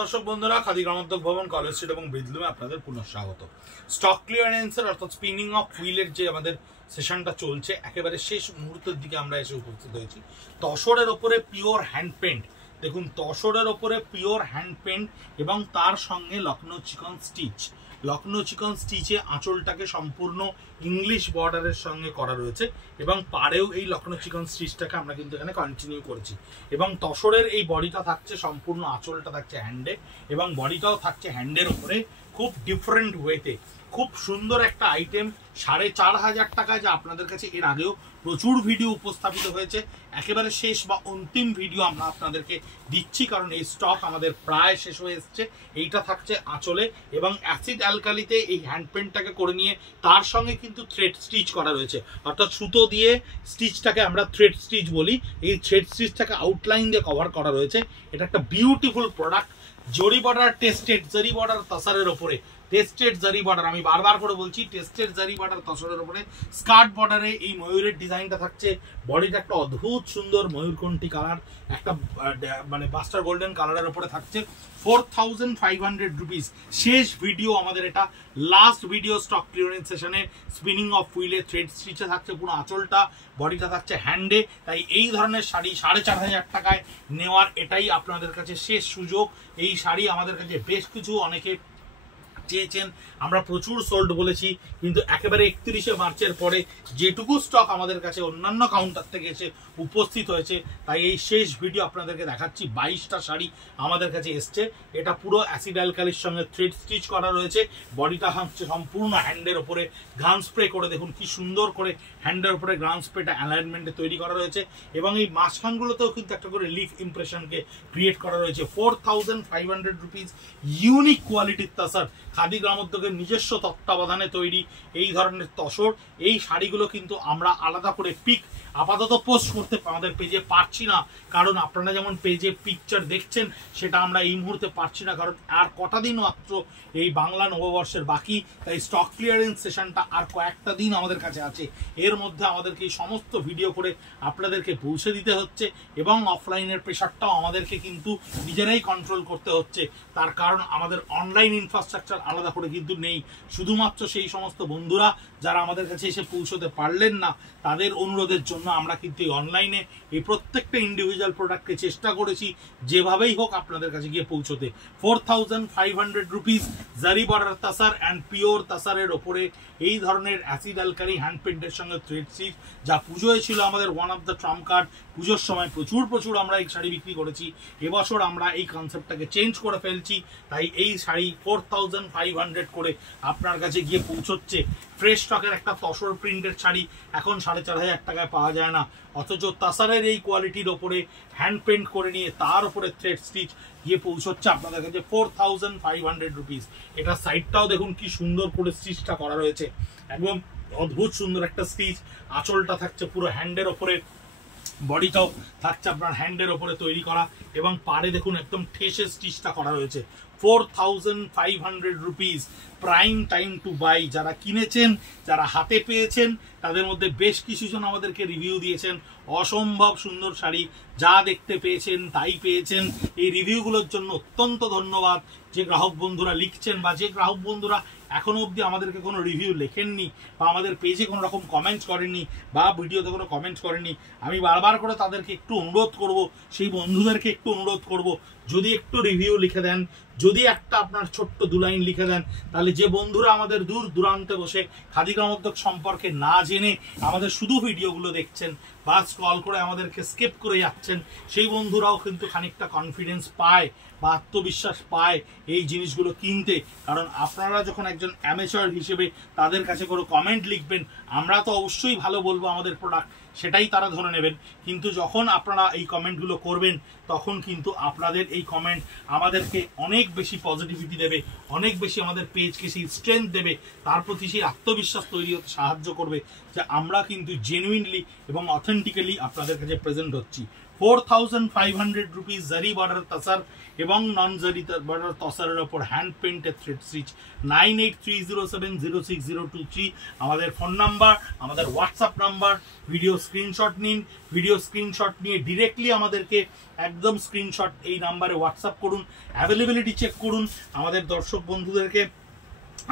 দর্শক বন্ধুরা, খাদি গ্রামোদ্যোগ ভবন, কলেজ স্ট্রিট এবং বেদলুমে আপনাদের পুনঃ স্বাগত। স্টক ক্লিয়ারেন্সের অর্থাৎ স্পিনিং অফ হুইলের যে আমাদের সেশনটা চলছে, একেবারে শেষ মুহূর্তের দিকে আমরা এসে উপস্থিত হয়েছি। তসরের ওপরে পিওর হ্যান্ড পেন্ট, দেখুন তসরের ওপরে পিওর হ্যান্ড পেন্ট এবং তার সঙ্গে লখনৌ চিকন স্টিচ। লখনৌ চিকন স্টিচে আঁচলটাকে সম্পূর্ণ ইংলিশ বর্ডারের সঙ্গে করা রয়েছে এবং পাড়েও এই লখনৌ চিকন স্টিচটাকে আমরা কিন্তু এখানে কন্টিনিউ করেছি। এবং তসরের এই বডিটা থাকছে সম্পূর্ণ, আঁচলটা থাকছে হ্যান্ডে এবং বডিটাও থাকছে হ্যান্ডের ওপরে। খুব ডিফারেন্ট ওয়েতে খুব সুন্দর একটা আইটেম। 4,500 টাকায়, যা আপনাদের কাছে এর আগেও প্রচুর ভিডিও উপস্থাপিত হয়েছে। একেবারে শেষ বা অন্তিম ভিডিও আমরা আপনাদেরকে দিচ্ছি, কারণ এই স্টক আমাদের প্রায় শেষ হয়ে এসছে। এইটা থাকছে আঁচলে এবং অ্যাসিড অ্যালকালিতে এই হ্যান্ড পেন্টটাকে করে নিয়ে তার সঙ্গে কিন্তু থ্রেড স্টিচ করা রয়েছে, অর্থাৎ সুতো দিয়ে স্টিচটাকে আমরা থ্রেড স্টিচ বলি। এই থ্রেড স্টিচটাকে আউটলাইন দিয়ে কভার করা রয়েছে। এটা একটা বিউটিফুল প্রোডাক্ট। জরি বর্ডার, টেস্টেড জরি বর্ডার তসরের ওপরে, টেস্টেড জারি বর্ডার, আমি বারবার করে বলছি টেস্টেড জারি বর্ডার তসরের উপরে। স্কার্ট বর্ডারে এই ময়ূরের ডিজাইনটা থাকছে। বডিটা একটা অদ্ভুত সুন্দর ময়ূরকণ্ঠী কালার, একটা মানে মাস্টার গোল্ডেন কালারের উপরে থাকছে। 4,500 রুপিস। শেষ ভিডিও আমাদের এটা, লাস্ট ভিডিও স্টক ক্লিয়ারেন্স সেশনে। স্পিনিং অফ হুইলে থ্রেড স্টিচে থাকছে পুরো আঁচলটা, বডিটা থাকছে হ্যান্ডে। তাই এই ধরনের শাড়ি 4,500 টাকায় নেওয়ার এটাই আপনাদের কাছে শেষ সুযোগ। এই শাড়ি আমাদের কাছে বেশ কিছু অনেকে চেয়েছেন, আমরা প্রচুর সোল্ড বলেছি, কিন্তু একেবারে 31শে মার্চের পরে যেটুকু স্টক আমাদের কাছে অন্যান্য কাউন্টার থেকে এসে উপস্থিত হয়েছে, তাই এই শেষ ভিডিও আপনাদেরকে দেখাচ্ছি। 22টা শাড়ি আমাদের কাছে এসছে। এটা পুরো অ্যাসিড অ্যালকালির সঙ্গে থ্রেড স্টিচ করা রয়েছে। বডিটা হচ্ছে সম্পূর্ণ হ্যান্ডের ওপরে গ্রান স্প্রে করে, দেখুন কি সুন্দর করে হ্যান্ডের উপরে গ্রান স্প্রেটা অ্যালাইনমেন্টে তৈরি করা রয়েছে এবং এই মাঝখানগুলোতেও কিন্তু একটা করে লিফ ইমপ্রেশনকে ক্রিয়েট করা রয়েছে। 4,500 রুপিস। ইউনিক কোয়ালিটির তসর, খাদি গ্রামোদ্যোগের নিজস্ব তত্ত্বাবধানে তৈরি এই ধরনের তসর। এই শাড়িগুলো কিন্তু আমরা আলাদা করে পিক আপাতত পোস্ট করতে আমাদের পেজে পারছি না, কারণ আপনারা যেমন পেজে পিকচার দেখছেন সেটা আমরা এই মুহূর্তে পারছি না, কারণ আর কটা দিন মাত্র এই বাংলা নববর্ষের বাকি। তাই স্টক ক্লিয়ারেন্স সেশনটা আর কয়েকটা দিন আমাদের কাছে আছে। এর মধ্যে আমাদেরকে এই সমস্ত ভিডিও করে আপনাদেরকে পৌঁছে দিতে হচ্ছে এবং অফলাইনের প্রেশারটাও আমাদেরকে কিন্তু নিজেরাই কন্ট্রোল করতে হচ্ছে। তার কারণ আমাদের অনলাইন ইনফ্রাস্ট্রাকচার আলাদা করে কিন্তু নেই। শুধুমাত্র সেই সমস্ত বন্ধুরা যারা আমাদের কাছে এসে পৌঁছতে পারলেন না, তাদের অনুরোধের জন্য আমরা কিন্তু এই অনলাইনে এই প্রত্যেকটা ইন্ডিভিজুয়াল প্রোডাক্টকে চেষ্টা করেছি যেভাবেই হোক আপনাদের কাছে গিয়ে পৌঁছতে। 4,500 রুপিস জারি বর্ডার তাসার অ্যান্ড পিওর তাসারের ওপরে এই ধরনের অ্যাসিড অ্যালকালি হ্যান্ড পেন্টের সঙ্গে থ্রেড স্টিচ, যা পুজোয় ছিল আমাদের one of the Trump card. পুজোর সময় প্রচুর আমরা এই শাড়ি বিক্রি করেছি। এবছর আমরা এই কনসেপ্টটাকে চেঞ্জ করে ফেলছি, তাই এই শাড়ি 4,500 করে আপনার কাছে গিয়ে পৌঁছচ্ছে। ফ্রেশ স্টকের একটা তসর প্রিন্টের শাড়ি এখন 4,500 টাকায় পাওয়া যায় না, অথচ তাসারের এই কোয়ালিটির ওপরে হ্যান্ড পেন্ট করে নিয়ে তার উপরে থ্রেড স্টিচ গিয়ে পৌঁছচ্ছে আপনাদের কাছে 4,500 রুপিস। এটা সাইডটাও দেখুন কি সুন্দর করে স্টিচটা করা রয়েছে, একদম অদ্ভুত সুন্দর একটা স্টিচ। আঁচলটা থাকছে পুরো হ্যান্ডের ওপরে, বডিটাও থাকছে আপনার হ্যান্ডের ওপরে তৈরি করা এবং পাড়ে দেখুন একদম ঠেসে স্টিচটা করা রয়েছে। 4,500 rupees. Prime time to buy. যারা কিনেছেন, যারা হাতে পেয়েছেন, তাদের মধ্যে বেশ কিছুজন আমাদেরকে রিভিউ দিয়েছেন। অসম্ভব সুন্দর শাড়ি, যা দেখতে পেয়েছেন তাই পেয়েছেন। এই রিভিউগুলোর জন্য অত্যন্ত ধন্যবাদ। যে গ্রাহক বন্ধুরা লিখছেন বা যে গ্রাহক বন্ধুরা এখনো অবধি আমাদেরকে কোনো রিভিউ লেখেননি বা আমাদের পেজে কোনো রকম কমেন্টস করেননি বা ভিডিওতে কোনো কমেন্টস করেননি, আমি বারবার করে তাদেরকে একটু অনুরোধ করব, সেই বন্ধুদেরকে একটু অনুরোধ করব, যদি একটু রিভিউ লিখে দেন, যদি একটা আপনার ছোট্ট 2 লাইন লিখে দেন, তাহলে যে বন্ধুরা আমাদের দূর দূরান্তে বসে খাদি গ্রামোদ্যোগ সম্পর্কে না জেনে আমাদের শুধু ভিডিওগুলো দেখছেন বা স্ক্রল করে আমাদেরকে স্কিপ করে যাচ্ছেন, সেই বন্ধুরাও কিন্তু খানিকটা কনফিডেন্স পায় বা আত্মবিশ্বাস পায় এই জিনিসগুলো কিনতে। কারণ আপনারা যখন একজন অ্যামেচার হিসেবে তাদের কাছে কোনো কমেন্ট লিখবেন, আমরা তো অবশ্যই ভালো বলবো আমাদের প্রোডাক্ট, সেটাই তারা ধরে নেবেন। কিন্তু যখন আপনারা এই কমেন্টগুলো করবেন, তখন কিন্তু আপনাদের এই কমেন্ট আমাদেরকে অনেক বেশি পজিটিভিটি দেবে, অনেক বেশি আমাদের পেজকে সেই স্ট্রেংথ দেবে, তার প্রতি সেই আত্মবিশ্বাস তৈরি হতে সাহায্য করবে যে আমরা কিন্তু জেনুইনলি এবং অথেন্টিক্যালি আপনাদের কাছে প্রেজেন্ট হচ্ছি। 4500 রুপিস জারি বর্ডার তাসার এবং নন জারি বর্ডার তসারের ওপর হ্যান্ড পেন্টেড থ্রেড স্টিচ। 9830706023 আমাদের ফোন নাম্বার, আমাদের হোয়াটসঅ্যাপ নাম্বার। ভিডিও স্ক্রিনশট নিন, ভিডিও স্ক্রিনশট নিয়ে ডিরেক্টলি আমাদেরকে একদম স্ক্রিনশট এই নাম্বারে হোয়াটসঅ্যাপ করুন, অ্যাভেলেবিলিটি চেক করুন। আমাদের দর্শক বন্ধুদেরকে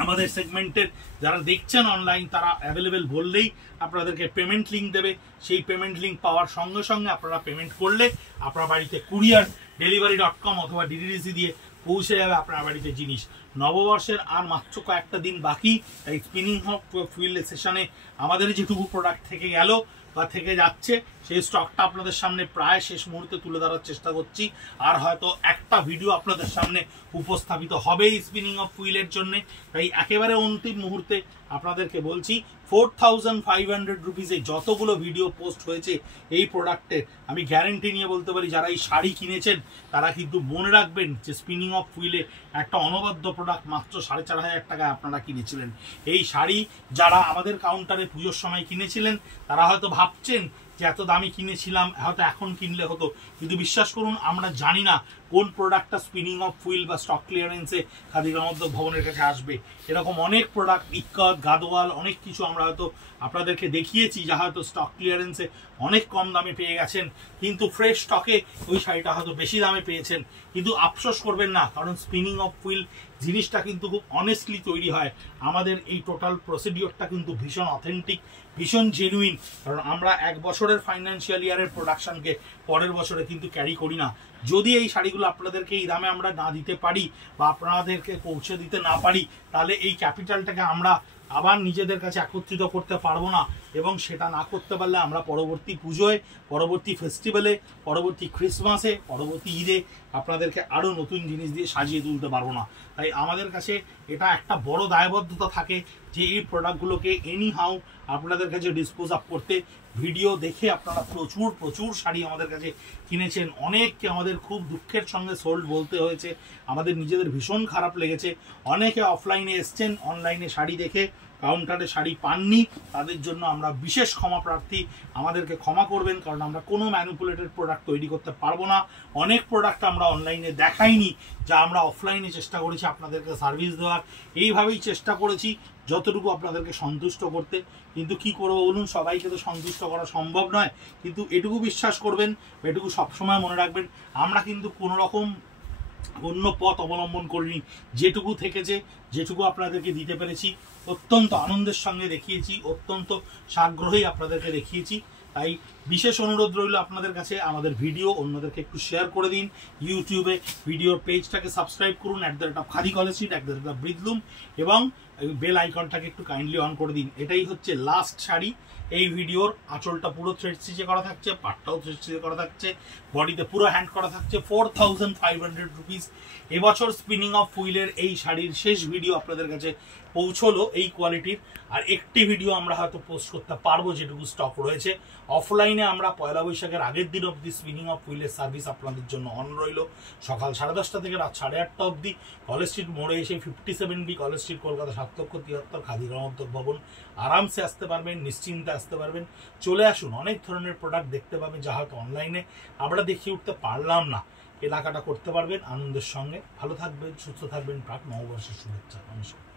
আমাদের সেগমেন্টের যারা দেখছেন অনলাইন তারা অ্যাভেলেবেল বললেই আপনাদেরকে পেমেন্ট লিঙ্ক দেবে। সেই পেমেন্ট লিঙ্ক পাওয়ার সঙ্গে সঙ্গে আপনারা পেমেন্ট করলে আপনার বাড়িতে কুরিয়ার delivery.com অথবা ডিডিডিসি দিয়ে পৌঁছে যাবে আপনার বাড়িতে জিনিস। নববর্ষের আর মাত্র কয়েকটা দিন বাকি, তাই স্পিনিং অফ হুইল সেশনে আমাদের যেটুকু প্রোডাক্ট থেকে গেল বা থেকে যাচ্ছে সেই স্টকটা আপনাদের সামনে প্রায় শেষ মুহূর্তে তুলে ধরার চেষ্টা করছি। আর হয়তো একটা ভিডিও আপনাদের সামনে উপস্থাপিত হবেই স্পিনিং অফ হুইলের জন্য। তাই একেবারে অন্তিম মুহূর্তে আপনাদেরকে বলছি 4500 রুপিসে যতগুলো ভিডিও পোস্ট হয়েছে এই প্রোডাক্টের, আমি গ্যারেন্টি নিয়ে বলতে পারি যারা এই শাড়ি কিনেছেন তারা কিন্তু মনে রাখবেন যে স্পিনিং অফ হুইলে একটা অনবদ্য প্রোডাক্ট মাত্র 4500 টাকায় আপনারা কিনেছিলেন। এই শাড়ি যারা আমাদের কাউন্টারে পুজোর সময় কিনেছিলেন তারা হয়তো ভাবছেন যে এত দামি কিনেছিলাম, হয়তো এখন কিনলে হতো, কিন্তু বিশ্বাস করুন আমরা জানি না কোন প্রোডাক্টটা স্পিনিং অফ হুইল বা স্টক ক্লিয়ারেন্সে খাদি গ্রামোদ্যোগ ভবনের কাছে আসবে। এরকম অনেক প্রোডাক্ট, ইক্কত, গাদওয়াল, অনেক কিছু আমরা হয়তো আপনাদেরকে দেখিয়েছি যা হয়তো স্টক ক্লিয়ারেন্সে অনেক কম দামে পেয়ে গেছেন, কিন্তু ফ্রেশ স্টকে ওই শাড়িটা হয়তো বেশি দামে পেয়েছেন। কিন্তু আফসোস করবেন না, কারণ স্পিনিং অফ হুইল জিনিসটা কিন্তু খুব অনেস্টলি তৈরি হয়। আমাদের এই টোটাল প্রসিডিওরটা কিন্তু ভীষণ অথেন্টিক, ভীষণ জেনুইন। কারণ আমরা এক বছরের ফাইন্যান্সিয়াল ইয়ারের প্রোডাকশনকে পরের বছরে কিন্তু ক্যারি করি না। যদি এই শাড়িগুলো আপনাদেরকে এই দামে আমরা না দিতে পারি বা আপনাদেরকে পৌঁছে দিতে না পারি, তাহলে এই ক্যাপিটালটাকে আমরা আবার নিজেদের কাছে একত্রিত করতে পারবো না, এবং সেটা না করতে পারলে আমরা পরবর্তী পুজোয়, পরবর্তী ফেস্টিভ্যালে, পরবর্তী ক্রিসমাসে, পরবর্তী ঈদে আপনাদেরকে আরও নতুন জিনিস দিয়ে সাজিয়ে তুলতে পারবো না। তাই আমাদের কাছে এটা একটা বড় দায়বদ্ধতা থাকে যে এই প্রোডাক্টগুলোকে এনি হাউ আপনাদের কাছে ডিসপোজ আপ করতে। ভিডিও দেখে আপনারা প্রচুর শাড়ি আমাদের কাছে কিনেছেন, অনেককে আমাদের খুব দুঃখের সঙ্গে সোল্ড বলতে হয়েছে, আমাদের নিজেদের ভীষণ খারাপ লেগেছে। অনেকে অফলাইনে এসছেন, অনলাইনে শাড়ি দেখে কাউন্টারে শাড়ি পাননি, তাদের জন্য আমরা বিশেষ ক্ষমা প্রার্থী। আমাদেরকে ক্ষমা করবেন, কারণ আমরা কোনো ম্যানিপুলেটেড প্রোডাক্ট তৈরি করতে পারবো না। অনেক প্রোডাক্ট আমরা অনলাইনে দেখাইনি যা আমরা অফলাইনে চেষ্টা করেছি আপনাদেরকে সার্ভিস দেওয়ার। এইভাবেই চেষ্টা করেছি যতটুকু আপনাদেরকে সন্তুষ্ট করতে, কিন্তু কি করবো বলুন, সবাইকে তো সন্তুষ্ট করা সম্ভব নয়। কিন্তু এটুকু বিশ্বাস করবেন, এটুকু সবসময় মনে রাখবেন, আমরা কিন্তু কোনো রকম অন্য পথ অবলম্বন করিনি। যেটুকু থেকেছে, যেটুকু আপনাদেরকে দিতে পেরেছি অত্যন্ত আনন্দের সঙ্গে দেখিয়েছি, অত্যন্ত সাগ্রহেই আপনাদেরকে দেখিয়েছি। তাই বিশেষ অনুরোধ রইল আপনাদের কাছে, আমাদের ভিডিও অন্যদেরকে একটু শেয়ার করে দিন। ইউটিউবে ভিডিওর পেজটাকে সাবস্ক্রাইব করুন @খাদিকলেজস্ট্রিট @ব্রিদলুম, এবং বেল আইকনটাকে একটু কাইন্ডলি অন করে দিন। এটাই হচ্ছে লাস্ট শাড়ি। এই ভিডিওর আঁচলটা পুরো থ্রেড স্টিচে করা থাকছে, পাটটাও থ্রেড স্টিচে করা থাকছে, বডিতে পুরো হ্যান্ড করা থাকছে। 4500 রুপিস এবছর স্পিনিং অফ হুইলের এই শাড়ির শেষ ভিডিও আপনাদের কাছে পৌঁছলো এই কোয়ালিটির। আর একটি ভিডিও আমরা হয়তো পোস্ট করতে পারবো যেটুকু স্টক রয়েছে। অফলাইনে আমরা পয়লা বৈশাখের আগের দিন অবধি স্পিনিং অফ হুইলের সার্ভিস আপনাদের জন্য অন রইল, সকাল 10:30 থেকে রাত 8:30 অবধি। কলেজ স্ট্রিট মোড়ে এসে 57B college street, Kolkata 773 Khadi Gramodyog Bhavan আরামসে আসতে পারবেন, নিশ্চিন্তে আসতে পারবেন। চলে আসুন, অনেক ধরনের প্রোডাক্ট দেখতে পাবেন যা হয়তো অনলাইনে আমরা দেখিয়ে উঠতে পারলাম না। কেনাকাটা করতে পারবেন আনন্দের সঙ্গে। ভালো থাকবেন, সুস্থ থাকবেন। প্রাক নববর্ষের শুভেচ্ছা। নমস্কার।